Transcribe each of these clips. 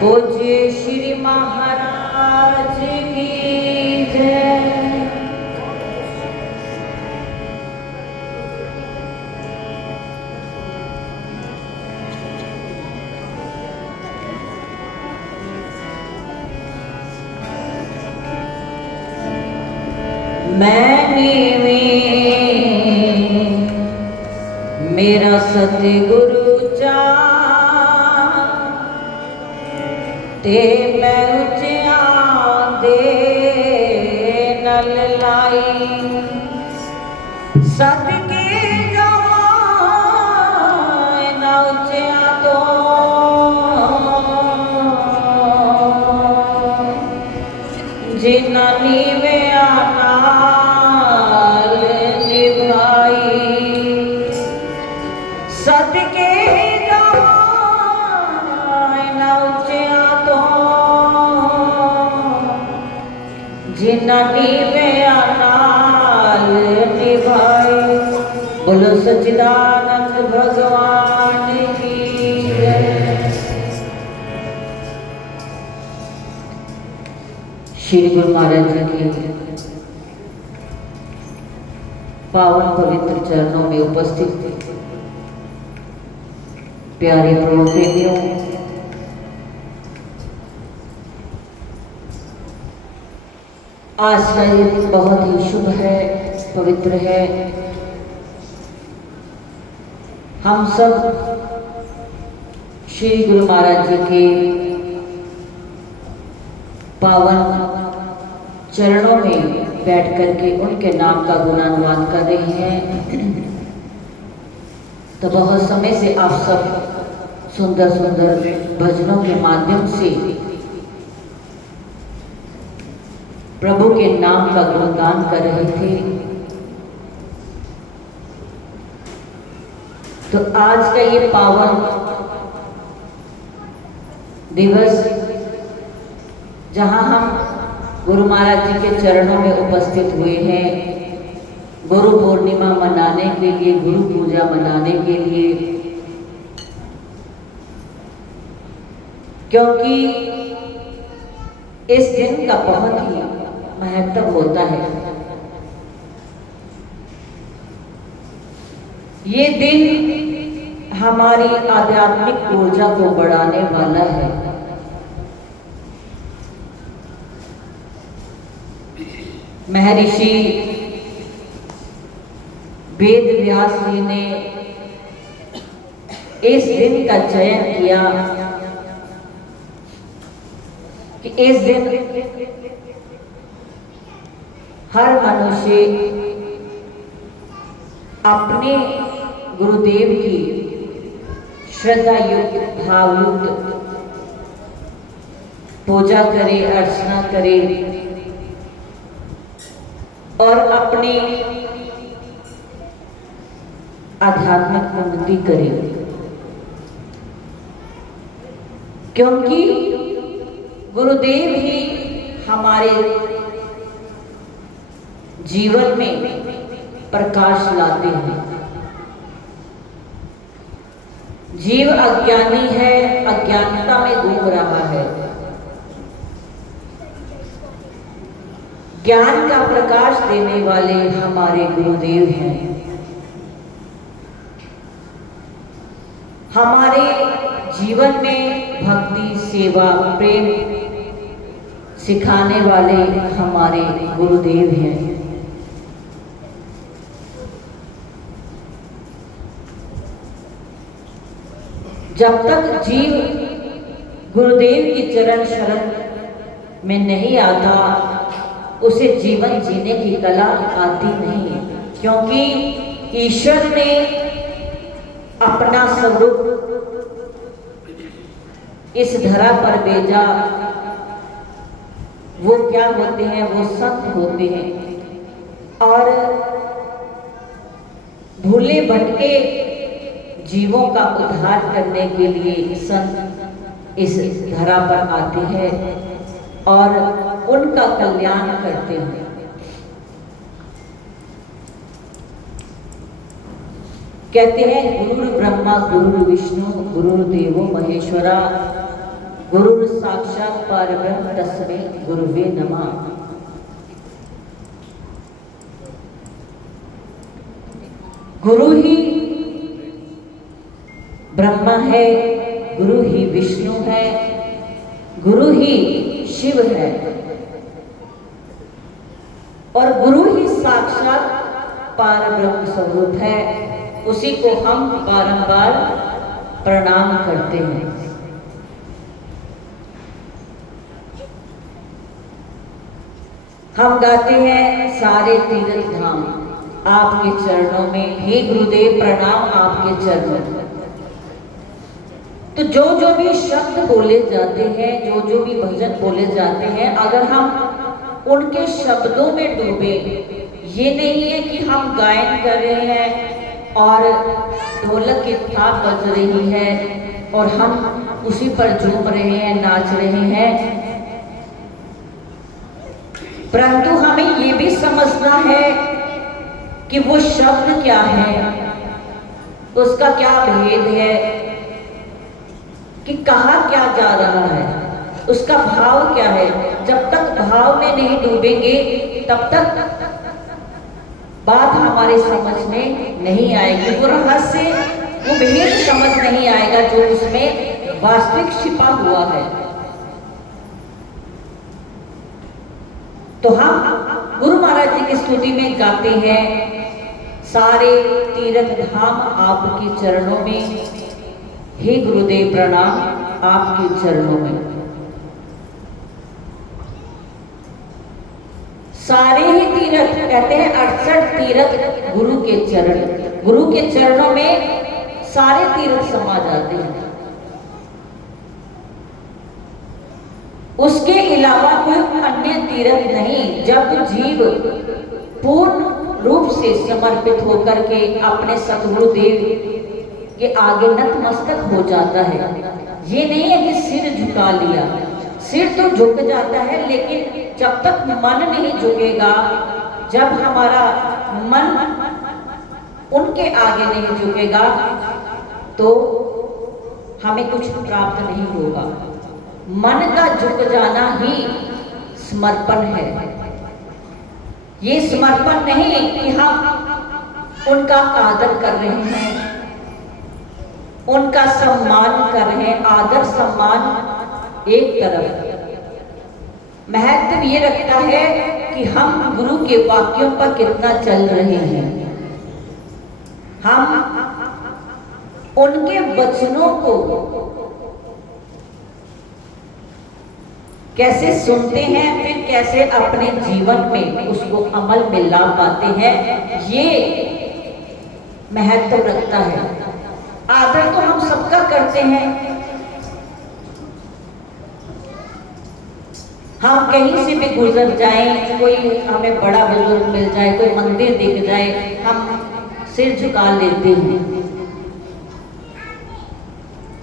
पूज्य श्री महाराज की जय। मैंने मेरा सतगुरु ते मैं उचिया दे नल लाई सदके जाए न उचिया तो जिन्ना नीवे नाल निभाई सदके जिन्ना नीवे नाल निभाई। बोलो सच्चिदानंद भगवान की जय। श्री गुरु महाराज जी के पावन पवित्र चरणों में उपस्थित प्यारे प्रभु प्रेमियों, आज का ये बहुत ही शुभ है, पवित्र है। हम सब श्री गुरु महाराज जी के पावन चरणों में बैठ करके उनके नाम का गुणानुवाद कर रहे हैं। तो बहुत समय से आप सब सुंदर सुंदर भजनों के माध्यम से प्रभु के नाम का गुणगान कर रहे थे। तो आज का ये पावन दिवस जहां हम गुरु महाराज जी के चरणों में उपस्थित हुए हैं, गुरु पूर्णिमा मनाने के लिए, गुरु पूजा मनाने के लिए, क्योंकि इस दिन का बहुत ही महत्व होता है। ये दिन हमारी आध्यात्मिक ऊर्जा को बढ़ाने वाला है। महर्षि वेद व्यास जी ने इस दिन का चयन किया कि इस दिन हर मनुष्य अपने गुरुदेव की श्रद्धा युक्त, भावयुक्त पूजा करे, अर्चना करे और अपनी आध्यात्मिक उन्नति करे, क्योंकि गुरुदेव ही हमारे जीवन में प्रकाश लाते हैं। जीव अज्ञानी है, अज्ञानता में घूम रहा है। ज्ञान का प्रकाश देने वाले हमारे गुरुदेव हैं। हमारे जीवन में भक्ति, सेवा, प्रेम सिखाने वाले हमारे गुरुदेव हैं। जब तक जीव गुरुदेव की चरण शरण में नहीं आता, उसे जीवन जीने की कला आती नहीं है, क्योंकि ईश्वर ने अपना स्वरूप इस धरा पर भेजा। वो क्या होते हैं? वो संत होते हैं और भूले भटके जीवों का उद्धार करने के लिए संत इस धरा पर आते हैं और उनका कल्याण करते हैं। कहते हैं गुरु ब्रह्मा गुरु विष्णु गुरुर्देवो महेश्वरा, गुरु साक्षात परब्रह्म तस्मै गुरुवे नमः। गुरु ही ब्रह्मा है, गुरु ही विष्णु है, गुरु ही शिव है और गुरु ही साक्षात परब्रह्म स्वरूप है। उसी को हम बारंबार प्रणाम करते हैं। हम गाते हैं सारे तीर्थ धाम आपके चरणों में, हे गुरुदेव प्रणाम आपके चरणों में। तो जो भी शब्द बोले जाते हैं, जो भी भजन बोले जाते हैं, अगर हम उनके शब्दों में डूबे, ये नहीं है कि हम गायन कर रहे हैं और ढोलक की थाप बज रही है और हम उसी पर झूम रहे हैं, नाच रहे हैं, परंतु हमें ये भी समझना है कि वो शब्द क्या है, उसका क्या भेद है, कि कहा क्या जा रहा है, उसका भाव क्या है। जब तक भाव में नहीं डूबेंगे तब तक बात हमारे समझ में नहीं आएगी, वो रहस्य, वो भेद समझ नहीं आएगा जो उसमें वास्तविक छिपा हुआ है। तो हम गुरु महाराज जी की स्तुति में गाते हैं, सारे तीर्थ धाम आपके चरणों में, हे गुरुदेव प्रणाम आपके चरणों में। सारे ही तीर्थ कहते हैं, 68 तीर्थ गुरु के चरण, गुरु के चरणों में सारे तीर्थ समा जाते हैं। उसके अलावा कोई अन्य तीर्थ नहीं। जब जीव पूर्ण रूप से समर्पित होकर के अपने सतगुरुदेव के आगे नतमस्तक हो जाता है, ये नहीं है कि सिर झुका लिया, सिर तो झुक जाता है, लेकिन जब तक मन नहीं झुकेगा, जब हमारा मन उनके आगे नहीं झुकेगा तो हमें कुछ प्राप्त नहीं होगा। मन का झुक जाना ही समर्पण है। ये समर्पण नहीं कि हम उनका आदर कर रहे हैं, उनका सम्मान कर रहे हैं। आदर सम्मान एक तरफ, महत्व ये रखता है कि हम गुरु के वाक्यों पर कितना चल रहे हैं, हम उनके वचनों को कैसे सुनते हैं, फिर कैसे अपने जीवन में उसको अमल में ला पाते हैं, ये महत्व रखता है। आदर तो हम सबका करते हैं, हम कहीं से भी गुजर जाएं, कोई हमें बड़ा बुजुर्ग मिल जाए, कोई मंदिर दिख जाए, हम सिर झुका लेते हैं।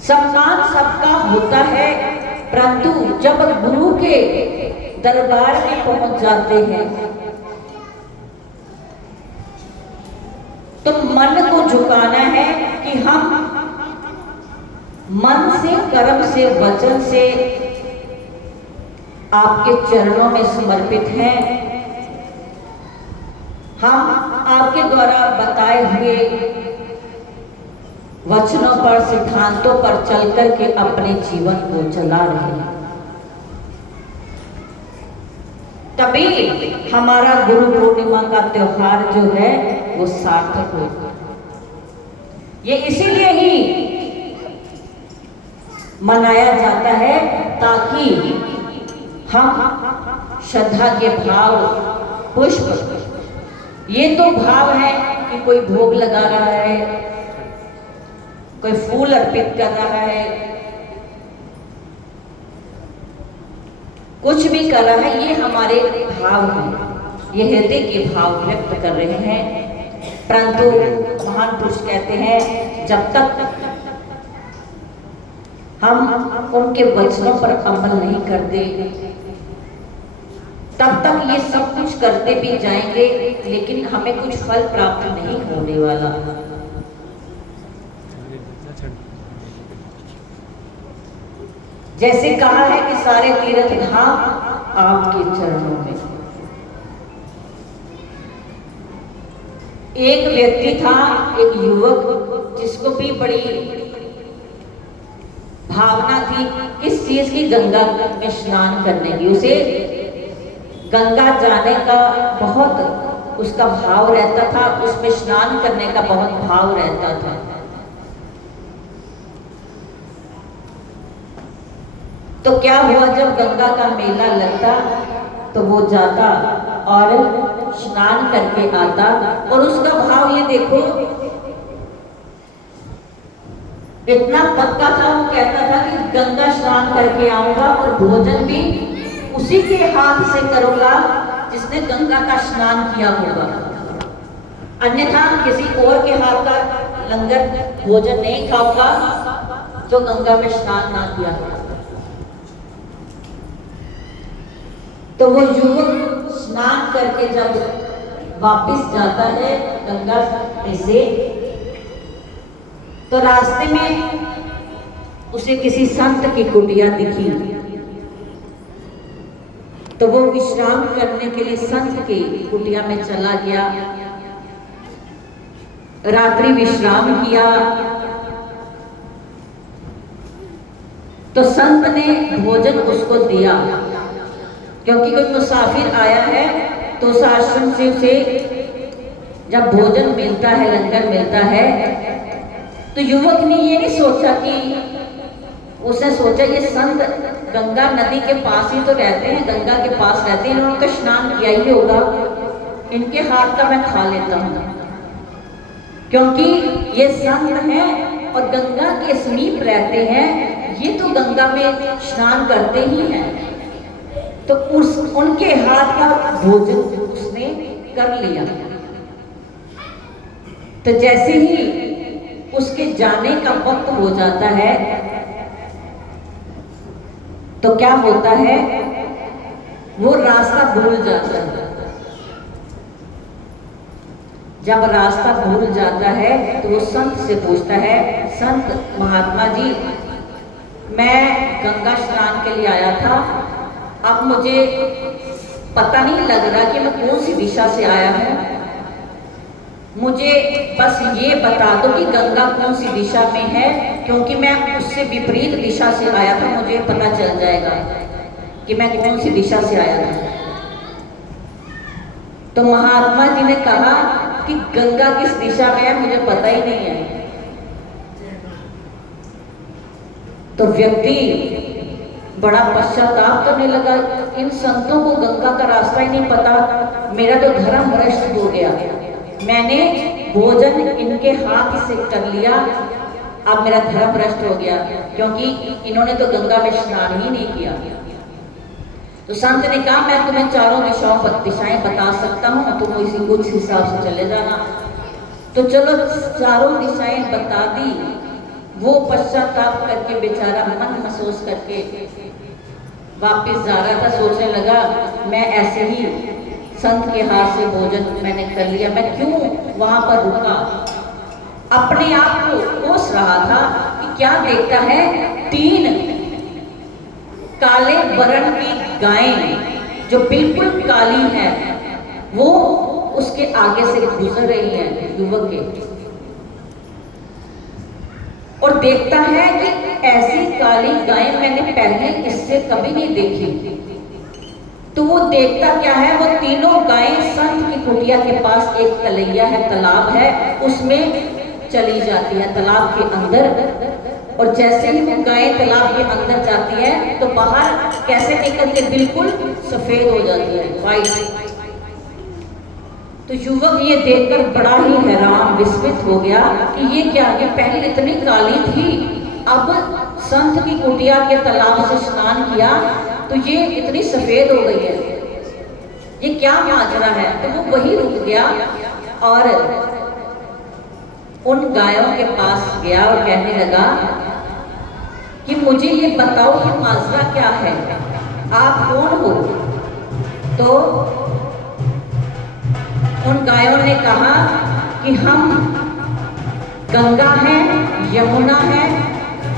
सम्मान सबका होता है, परंतु जब गुरु के दरबार में पहुंच जाते हैं तो मन को झुकाना है कि हम मन से, कर्म से, वचन से आपके चरणों में समर्पित हैं। हम आपके द्वारा बताए हुए वचनों पर, सिद्धांतों पर चल करके अपने जीवन को चला रहे हैं, तभी हमारा गुरु पूर्णिमा का त्योहार जो है वो सार्थक होगा। ये इसीलिए ही मनाया जाता है ताकि हम श्रद्धा के भाव, पुष्प, ये तो भाव है कि कोई भोग लगा रहा है, कोई फूल अर्पित कर रहा है, कुछ भी कर रहा है, ये हमारे भाव हैं, ये हृदय के भाव व्यक्त कर रहे हैं। परंतु महान पुरुष कहते हैं, जब तक हम उनके वचनों पर अमल नहीं करते, तब तक ये सब कुछ करते भी जाएंगे, लेकिन हमें कुछ फल प्राप्त नहीं होने वाला। जैसे कहा है कि सारे तीर्थ धाम आपके चरणों में। एक व्यक्ति था, एक युवक, जिसको भी बड़ी भावना थी किस चीज की, गंगा में स्नान करने की। उसे गंगा जाने का बहुत उसका भाव रहता था, उसमें स्नान करने का बहुत भाव रहता था। तो क्या हुआ, जब गंगा का मेला लगता तो वो जाता और स्नान करके आता, और उसका भाव ये देखो इतना पक्का था, वो कहता था कि गंगा स्नान करके आऊंगा और भोजन भी उसी के हाथ से करूंगा जिसने गंगा का स्नान किया होगा, अन्यथा किसी और के हाथ का लंगर भोजन नहीं खाऊंगा जो गंगा में स्नान ना किया होगा। तो वो युवक स्नान करके जब वापस जाता है गंगा में से, तो रास्ते में उसे किसी संत की कुटिया दिखी। तो वो विश्राम करने के लिए संत की कुटिया में चला गया, रात्रि विश्राम किया। तो संत ने भोजन उसको दिया, क्योंकि कोई मुसाफिर आया है तो उस आश्रम से उसे जब भोजन मिलता है, लंगर मिलता है, तो युवक ने ये नहीं सोचा कि, उसने सोचा ये संत गंगा नदी के पास ही तो रहते हैं, गंगा के पास रहते हैं, इन्होंने तो स्नान किया ही होगा, इनके हाथ का मैं खा लेता हूँ, क्योंकि ये संत हैं और गंगा के समीप रहते हैं, ये तो गंगा में स्नान करते ही हैं। तो उनके हाथ का भोजन उसने कर लिया। तो जैसे ही उसके जाने का वक्त हो जाता है, तो क्या होता है, वो रास्ता भूल जाता है। जब रास्ता भूल जाता है तो वो संत से पूछता है, संत महात्मा जी, मैं गंगा स्नान के लिए आया था, अब मुझे पता नहीं लग रहा कि मैं कौन सी दिशा से आया हूँ, मुझे बस ये बता दो कि गंगा कौन सी दिशा में है, क्योंकि मैं उससे विपरीत दिशा से आया था, मुझे पता चल जाएगा कि मैं कौन सी दिशा से आया था। तो महात्मा जी ने कहा कि गंगा किस दिशा में है मुझे पता ही नहीं है। तो व्यक्ति बड़ा पश्चाताप करने लगा, इन संतों को गंगा का रास्ता ही नहीं पता, मेरा तो धर्म भ्रष्ट हो गया, मैंने भोजन इनके हाथ से कर लिया, अब मेरा धर्म भ्रष्ट हो गया, क्योंकि इन्होंने तो गंगा में स्नान ही नहीं किया। तो संत ने कहा, मैं तुम्हें चारों दिशाएं बता सकता हूँ, तुम इसी कुछ हिसाब से चले जाना। तो चलो चारों दिशाएं बता दी। वो पश्चाताप करके बेचारा मन महसूस करके वापस जा रहा था, सोचने लगा मैं ऐसे ही संत के हाथ से भोजन मैंने कर लिया, मैं क्यों वहां पर रुका। अपने आप को कोस रहा था कि क्या देखता है, 3 काले वर्ण की गायें जो बिल्कुल काली है वो उसके आगे से गुजर रही है युवक के, और देखता है कि ऐसी काली गाय मैंने पहले इससे कभी नहीं देखी। तो वो देखता क्या है, वो तीनों गायें संत की कुटिया के पास एक तलैया है, तालाब है, उसमें चली जाती है तालाब के अंदर। और जैसे ही वो गायें तालाब के अंदर जाती है तो बाहर कैसे निकलती है, बिल्कुल सफेद हो जाती है, वाइट। तो युवक ये देखकर बड़ा ही हैरान विस्मित हो गया कि ये क्या, ये पहले इतनी काली थी, अब संत की कुटिया के तालाब से स्नान किया तो ये इतनी सफेद हो गई है, ये क्या माजरा है। तो वो वही रुक गया और उन गायों के पास गया और कहने लगा कि मुझे ये बताओ कि माजरा क्या है, आप कौन हो। तो उन गायों ने कहा कि हम गंगा हैं, यमुना है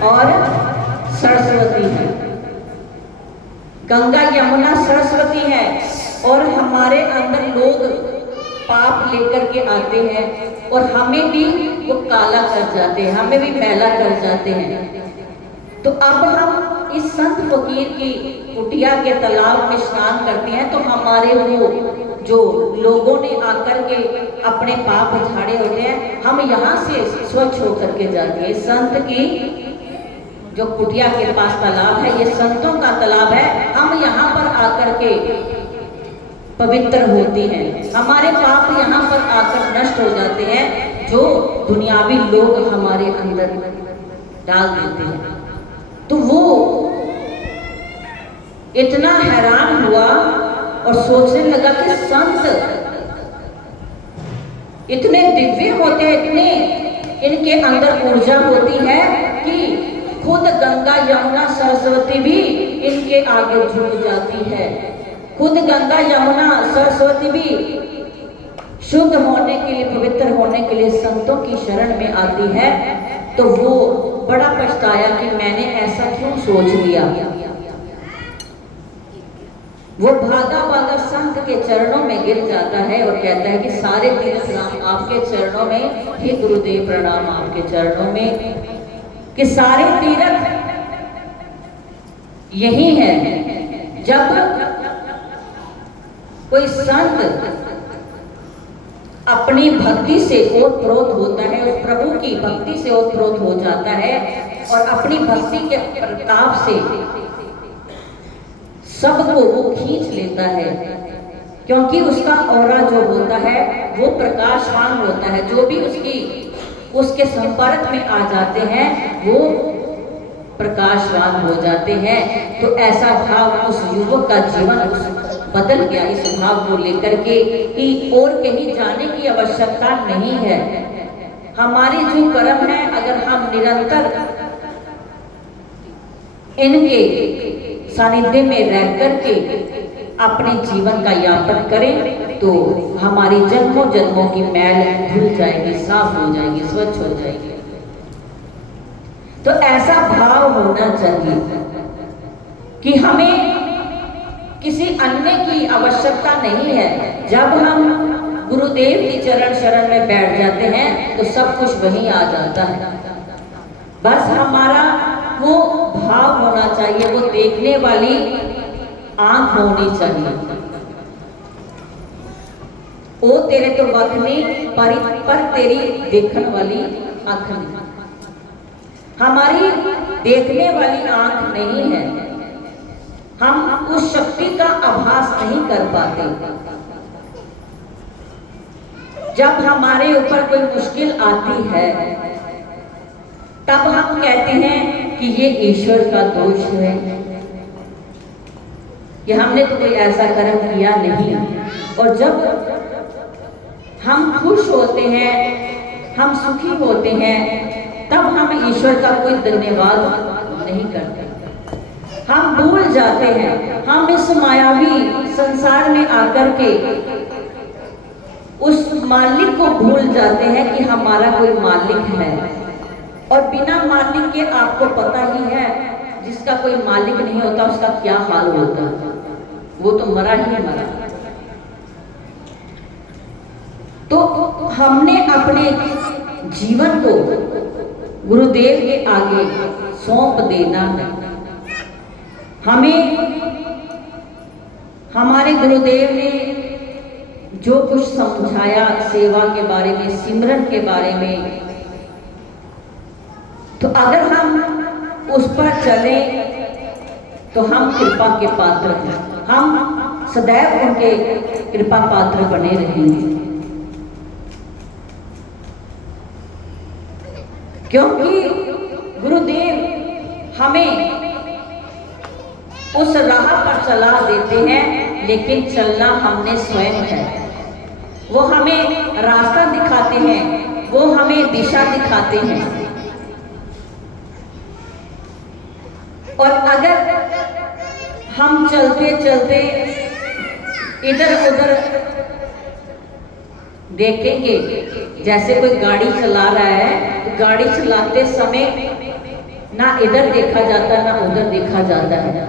और सरस्वती है। गंगा यमुना सरस्वती है और हमारे अंदर लोग पाप लेकर के आते हैं और हमें भी वो काला कर जाते हैं, हमें भी मैला कर जाते हैं। तो अब हम इस संत फकीर की कुटिया के तालाब में स्नान करते हैं तो हमारे वो जो लोगों ने आकर के अपने पाप झाड़े होते हैं, हम यहाँ से स्वच्छ होकर के जाते हैं। संत की जो कुटिया के पास तालाब है, ये संतों का तालाब है, हम यहाँ पर आकर के पवित्र होते हैं, हमारे पाप यहाँ पर आकर नष्ट हो जाते हैं जो दुनियावी लोग हमारे अंदर डाल देते हैं। तो वो इतना हैरान हुआ और सोचने लगा कि संत इतने दिव्य होते हैं, इतने इनके अंदर ऊर्जा होती है कि खुद गंगा यमुना सरस्वती भी इनके आगे झुक जाती है। खुद गंगा यमुना सरस्वती भी शुद्ध होने के लिए, पवित्र होने के लिए संतों की शरण में आती है। तो वो बड़ा पछताया कि मैंने ऐसा क्यों सोच लिया। वो भागा भागा संत के चरणों में गिर जाता है और कहता है कि सारे तीर्थ राम आपके चरणों में, हे गुरुदेव प्रणाम आपके चरणों में, कि सारे तीर्थ यही है। जब कोई संत अपनी भक्ति से ओतप्रोत होता है, उस प्रभु की भक्ति से ओतप्रोत हो जाता है और अपनी भक्ति के प्रताप से सबको वो खींच लेता है, क्योंकि उसका ऑरा जो होता है वो प्रकाशवान होता है। जो भी उसके संपर्क में आ जाते हैं वो प्रकाशवान हो जाते हैं। तो ऐसा भाव उस युवक का जीवन बदल गया इस भाव को लेकर के कि और कहीं जाने की आवश्यकता नहीं है। हमारी जो कर्म है, अगर हम निरंतर इनके सानिध्य में रह करके अपने जीवन का यापन करें तो हमारी जन्मों जन्मों की मैल धुल जाएगी, साफ हो जाएगी, स्वच्छ हो जाएगी। तो ऐसा भाव होना चाहिए कि हमें किसी अन्य की आवश्यकता नहीं है। जब हम गुरुदेव की चरण शरण में बैठ जाते हैं तो सब कुछ वहीं आ जाता है। बस हमारा वो भाव होना चाहिए, वो देखने वाली आंख होनी चाहिए। ओ तेरे तो वक्त नहीं पर तेरी देखने वाली आंख नहीं। हमारी देखने वाली आंख नहीं है, हम उस शक्ति का आभास नहीं कर पाते। जब हमारे ऊपर कोई मुश्किल आती है तब हम कहते हैं कि ये ईश्वर का दोष है, कि हमने तो कोई ऐसा कर्म किया नहीं। और जब हम खुश होते हैं, हम सुखी होते हैं, तब हम ईश्वर का कोई धन्यवाद नहीं करते। हम भूल जाते हैं, हम इस मायावी संसार में आकर के उस मालिक को भूल जाते हैं कि हमारा कोई मालिक है। और बिना मालिक के आपको पता ही है, जिसका कोई मालिक नहीं होता उसका क्या हाल होता है, वो तो मरा ही मरा। तो हमने अपने जीवन को गुरुदेव के आगे सौंप देना है। हमें हमारे गुरुदेव ने जो कुछ समझाया सेवा के बारे में, सिमरन के बारे में, तो अगर हम उस पर चले तो हम कृपा के पात्र हैं, हम सदैव उनके कृपा पात्र बने रहेंगे। क्योंकि गुरुदेव हमें उस राह पर चला देते हैं, लेकिन चलना हमने स्वयं है। वो हमें रास्ता दिखाते हैं, वो हमें दिशा दिखाते हैं। और अगर हम चलते चलते इधर उधर देखेंगे, जैसे कोई गाड़ी चला रहा है तो गाड़ी चलाते समय ना इधर देखा जाता ना उधर देखा जाता है।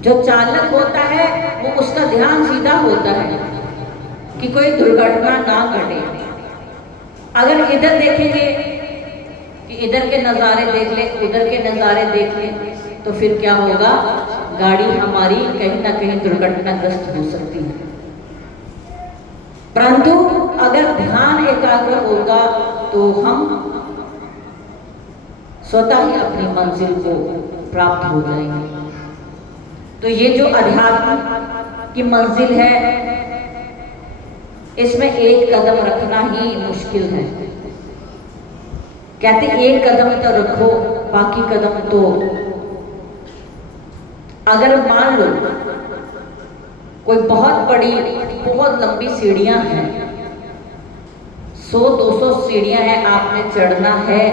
जो चालक होता है वो उसका ध्यान सीधा होता है कि कोई दुर्घटना ना घटे। अगर इधर देखेंगे कि इधर के नज़ारे देख ले, उधर के नज़ारे देख ले, तो फिर क्या होगा, गाड़ी हमारी कहीं ना कहीं दुर्घटनाग्रस्त हो सकती है। परंतु अगर ध्यान एकाग्र होगा तो हम स्वतः ही अपनी मंजिल को प्राप्त हो जाएंगे। तो ये जो अध्यात्म की मंजिल है, इसमें एक कदम रखना ही मुश्किल है। कहते एक कदम तो रखो, बाकी कदम तो, अगर मान लो कोई बहुत बड़ी बहुत लंबी सीढ़ियां हैं, 100-200 सीढ़ियां हैं, आपने चढ़ना है,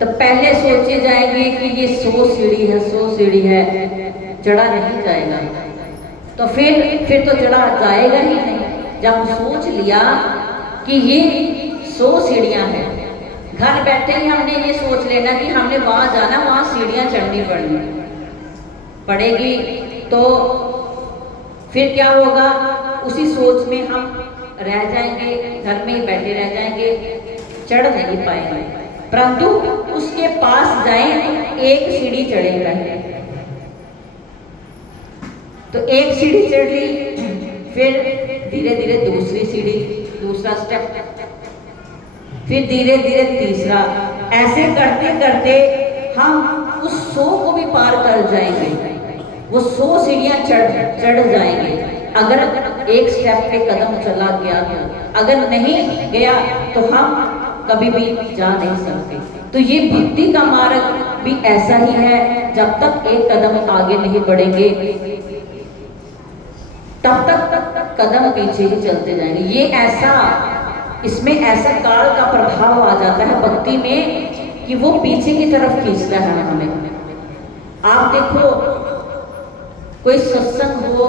तो पहले सोचे जाएंगे कि ये 100 सीढ़ी है, 100 सीढ़ी है, चढ़ा नहीं जाएगा। तो फिर तो चढ़ा जाएगा ही नहीं। जब सोच लिया कि ये 100 सीढ़ियां हैं, घर बैठे ही हमने ये सोच लेना कि हमने वहां जाना, वहां सीढ़ियां चढ़नी पड़ेगी, तो फिर क्या होगा, उसी सोच में हम रह जाएंगे, घर में ही बैठे रह जाएंगे, चढ़ नहीं पाएंगे। परंतु उसके पास जाएं, एक सीढ़ी चढ़े पहले, तो एक सीढ़ी चढ़ ली, फिर धीरे धीरे दूसरी सीढ़ी, दूसरा स्टेप, फिर धीरे धीरे तीसरा, ऐसे करते करते हम उस 100 को भी पार कर जाएंगे। वो 100 सीढ़ियां चढ़ जाएंगे अगर एक स्टेप पे कदम चला गया तो। अगर नहीं गया तो हम कभी भी जा नहीं सकते। तो ये भक्ति का मार्ग भी ऐसा ही है, जब तक एक कदम आगे नहीं बढ़ेंगे तब तक कदम पीछे ही चलते जाएंगे। ये ऐसा, इसमें ऐसा काल का प्रभाव आ जाता है भक्ति में कि वो पीछे की तरफ खींचता है हमें। आप देखो, कोई सत्संग हो,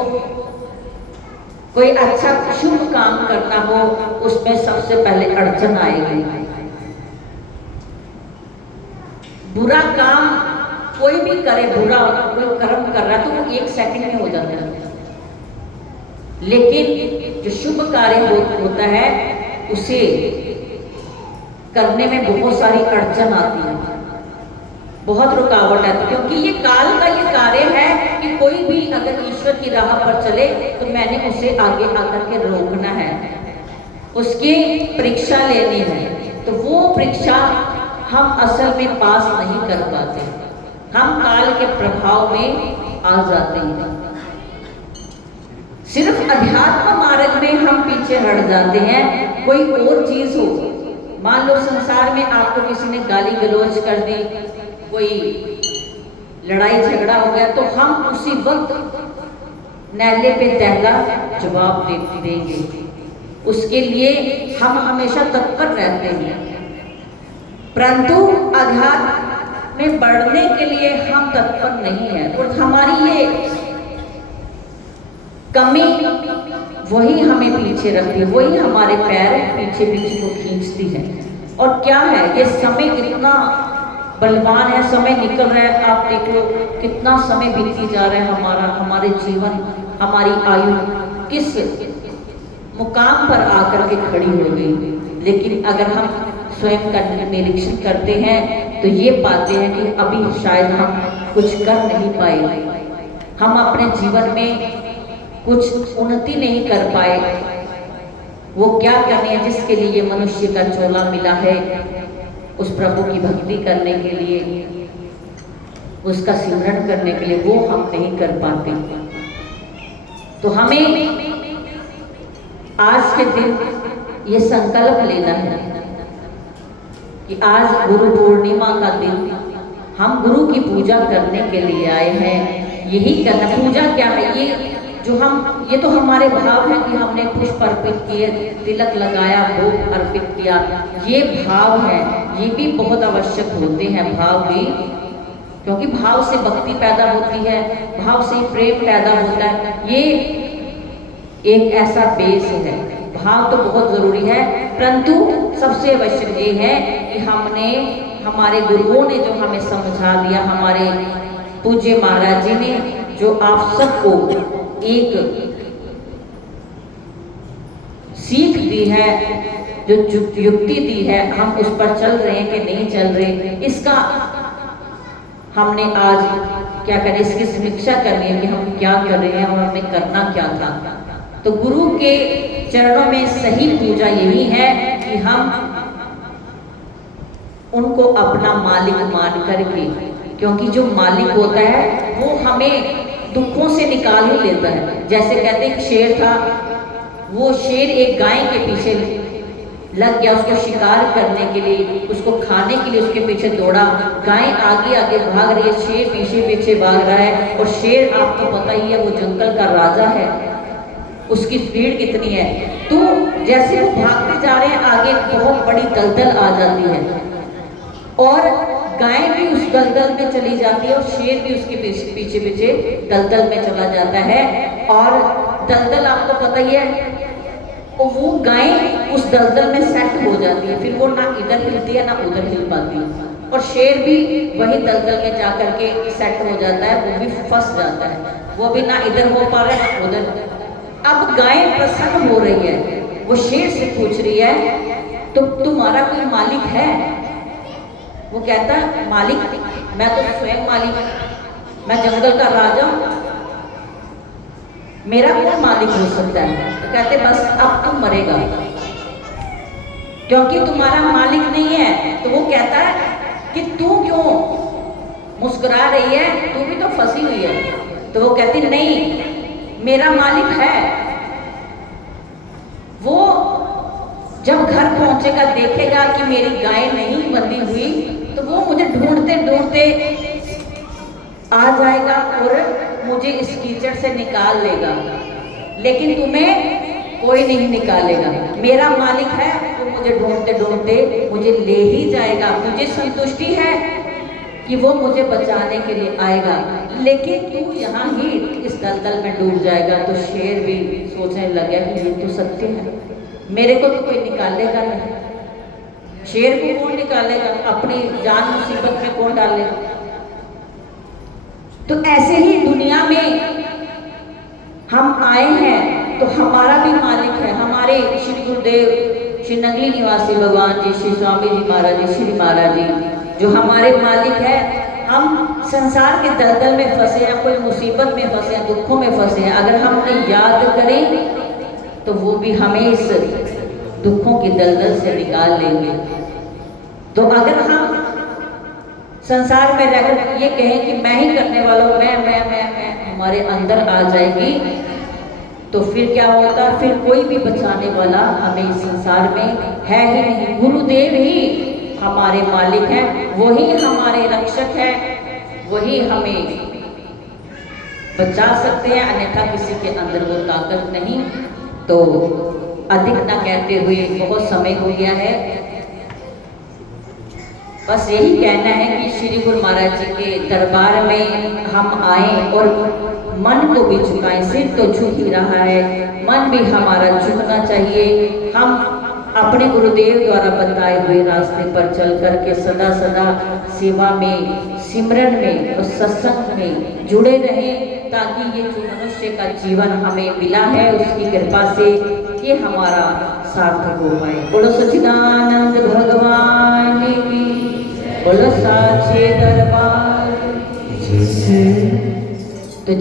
कोई अच्छा शुभ काम करना हो, उसमें सबसे पहले अड़चन आएगी। बुरा काम कोई भी करे, बुरा कोई कर्म कर रहा है तो वो 1 सेकंड में हो जाता है, लेकिन जो शुभ कार्य होता है उसे करने में बहुत सारी अड़चन आती है, बहुत रुकावट आती है, क्योंकि ये काल का ये कार्य है कि कोई भी अगर ईश्वर की राह पर चले तो मैंने उसे आगे आकर के रोकना है, उसकी परीक्षा लेनी है। तो वो परीक्षा हम असल में पास नहीं कर पाते, हम काल के प्रभाव में आ जाते हैं। सिर्फ अध्यात्म मार्ग में हम पीछे हट जाते हैं। कोई और चीज हो, मान लो संसार में आपको किसी ने गाली गलौज कर दी, कोई लड़ाई झगड़ा हो गया, तो हम उसी वक्त नैले पे तहला जवाब देंगे, उसके लिए हम हमेशा तत्पर रहते हैं। परंतु अध्यात्म में बढ़ने के लिए हम तत्पर नहीं है, और हमारी ये कमी वही हमें पीछे रखती है, वही हमारे पैर पीछे पीछे को खींचती है। और क्या है, ये समय कितना बलवान है, समय निकल रहा है, आप देख लो कितना समय बीती जा रहा है, हमारे जीवन, हमारी आयु किस मुकाम पर आकर के खड़ी हो गई। लेकिन अगर हम स्वयं का निरीक्षण करते हैं तो ये पाते हैं कि अभी शायद हम कुछ कर नहीं पाए, हम अपने जीवन में कुछ उन्नति नहीं कर पाए। वो क्या करने हैं जिसके लिए मनुष्य का चोला मिला है, उस प्रभु की भक्ति करने के लिए, उसका सिमरन करने के लिए, वो हम नहीं कर पाते। तो हमें आज के दिन ये संकल्प लेना है कि आज गुरु पूर्णिमा का दिन, हम गुरु की पूजा करने के लिए आए हैं। यही करना, पूजा क्या है, ये तो हमारे भाव है कि हमने पुष्प अर्पित किए, तिलक लगाया, भोग अर्पित किया, ये भाव है, ये भी बहुत आवश्यक होते हैं भाव भी, क्योंकि भाव से भक्ति पैदा होती है, भाव से प्रेम पैदा होता है। ये एक ऐसा बेस है, भाव तो बहुत जरूरी है, परंतु सबसे आवश्यक ये है कि हमने, हमारे गुरुओं ने जो हमें समझा दिया, हमारे पूज्य महाराज जी ने जो आप सबको एक सीख दी है, जो युक्ति दी है, हम उस पर चल रहे हैं कि नहीं चल रहे, इसका हमने आज क्या करें, इसकी समीक्षा करनी है कि हम क्या कर रहे हैं और हमें करना क्या था। तो गुरु के चरणों में सही पूजा यही है कि हम उनको अपना मालिक मान करके, क्योंकि जो मालिक होता है वो हमें दुखों से निकाल ही लेता है। जैसे कहते एक शेर था, वो शेर एक गाय के पीछे लग गया, उसको शिकार करने के लिए, उसको खाने के लिए उसके पीछे दौड़ा। गाय आगे आगे भाग रही है, शेर पीछे पीछे भाग रहा है। और शेर आपको पता ही है वो जंगल का राजा है, उसकी स्पीड कितनी है। तो जैसे वो भागते जा रहे हैं, आगे बहुत बड़ी दलदल आ जाती है और गाय भी उस दलदल में चली जाती है और शेर भी उसके पीछे पीछे दलदल में चला जाता है। और दलदल आपको पता ही है, और वो गाय उस दलदल में सेट हो जाती है, फिर वो ना इधर हिलती है ना उधर हिल पाती है। और शेर भी वही दलदल में जाकर के सेट हो जाता है, वो भी फंस जाता है, वो भी ना इधर हो पा रहा है ना उधर। अब गाय प्रसन्न हो रही है, वो शेर से पूछ रही है तो तुम्हारा कोई मालिक है? वो कहता है मालिक, मैं तो स्वयं मालिक, मैं जंगल का राजा हूं, मेरा कौन मालिक हो सकता है? तो कहते बस अब तुम मरेगा, क्योंकि तुम्हारा मालिक नहीं है। तो वो कहता है कि तू क्यों मुस्कुरा रही है, तू भी तो फंसी हुई है। तो वो कहती नहीं, मेरा मालिक है। वो जब घर पहुंचेगा, देखेगा कि मेरी गाय नहीं बंधी हुई, तो वो मुझे ढूंढते ढूंढते आ जाएगा और मुझे इस कीचड़ से निकाल लेगा, लेकिन तुम्हें कोई नहीं निकालेगा। मेरा मालिक है, तो मुझे ढूंढते ढूंढते मुझे ले ही जाएगा। मुझे संतुष्टि है कि वो मुझे बचाने के लिए आएगा, लेकिन तू यहाँ ही इस दलदल में डूब जाएगा। तो शेर भी सोचने लगा कि ये तो सत्य है, मेरे को तो कोई निकालेगा नहीं। शेर को कौन निकालेगा, अपनी जान मुसीबत में कौन डालेगा। तो ऐसे ही दुनिया में हम आए हैं तो हमारा भी मालिक है। हमारे श्री गुरुदेव श्री नगली निवासी भगवान जी, श्री स्वामी जी महाराज जी, श्री महाराज जी जो हमारे मालिक है। हम संसार के दलदल में फंसे हैं, कोई मुसीबत में फंसे हैं, दुखों में फंसे हैं, अगर हम उन्हें याद करें तो वो भी हमें इस दुखों की दलदल से निकाल लेंगे। तो अगर हम संसार में रहकर ये कहें कि मैं ही करने वाला हूँ, मैं हमारे अंदर आ जाएगी, तो फिर क्या होता, फिर कोई भी बचाने वाला हमें इस संसार में है ही नहीं। गुरुदेव ही हमारे मालिक हैं, वही हमारे रक्षक हैं, वही हमें बचा सकते हैं, अन्यथा किसी के अंदर वो ताकत नहीं। तो अधिक न कहते हुए, बहुत समय हो गया है, बस यही कहना है कि श्री गुरु महाराज जी के दरबार में हम आए और मन को भी झुकाएं। सिर तो झुक ही रहा है, मन भी हमारा झुकना चाहिए। हम अपने गुरुदेव द्वारा बताए हुए रास्ते पर चल करके सदा सदा सेवा में, सिमरन में और सत्संग में जुड़े रहें, ताकि ये जो मनुष्य का जीवन हमें मिला है उसकी कृपा से ये हमारा सार्थक हो पाए। बोलो सच्चिदानंद भगवान की, बोलो साचे दरबार। तो